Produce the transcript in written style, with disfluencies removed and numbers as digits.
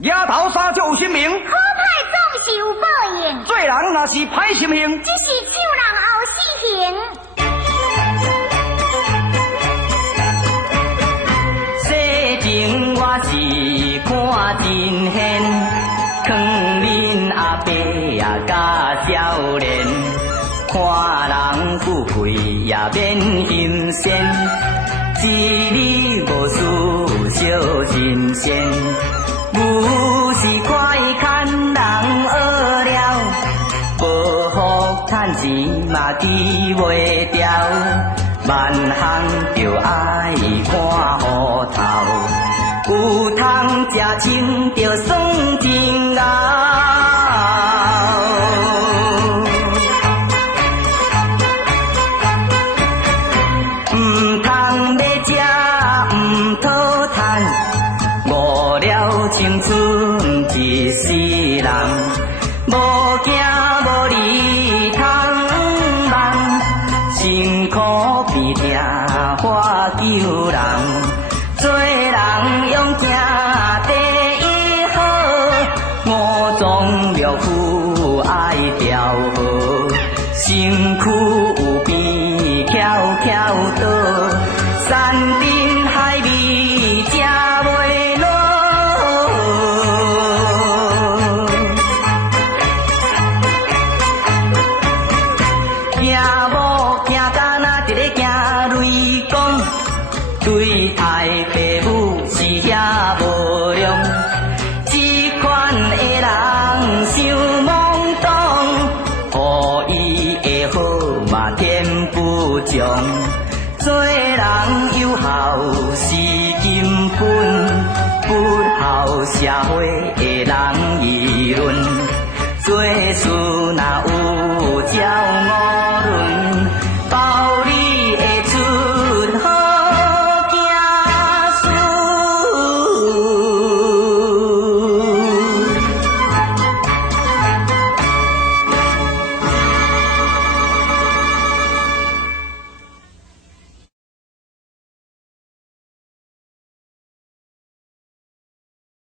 丫头三就有心明，好歹总是有报应。做人若是歹心性，只是救人后死刑。细情我是看真现，藏恁阿伯啊甲少年，看人富贵也免心仙，一日无事小心仙。牛是快看人学了，无福趁钱嘛治袂掉，万项着爱看糊头，有通食清着爽真熬。唔通要食，唔讨趁，误了青春一世人，无惊无理通梦，辛苦拼命化救人，做人用行第一好，五脏六腑爱调和，身躯有病翘翘倒，山珍海味食袂落。惊某惊甲那一个惊雷公，对待父母是遐无良，这款的人想懵懂，予伊的好嘛天不从，做人有孝是根本，不孝社会的人议论，做事若有照五伦。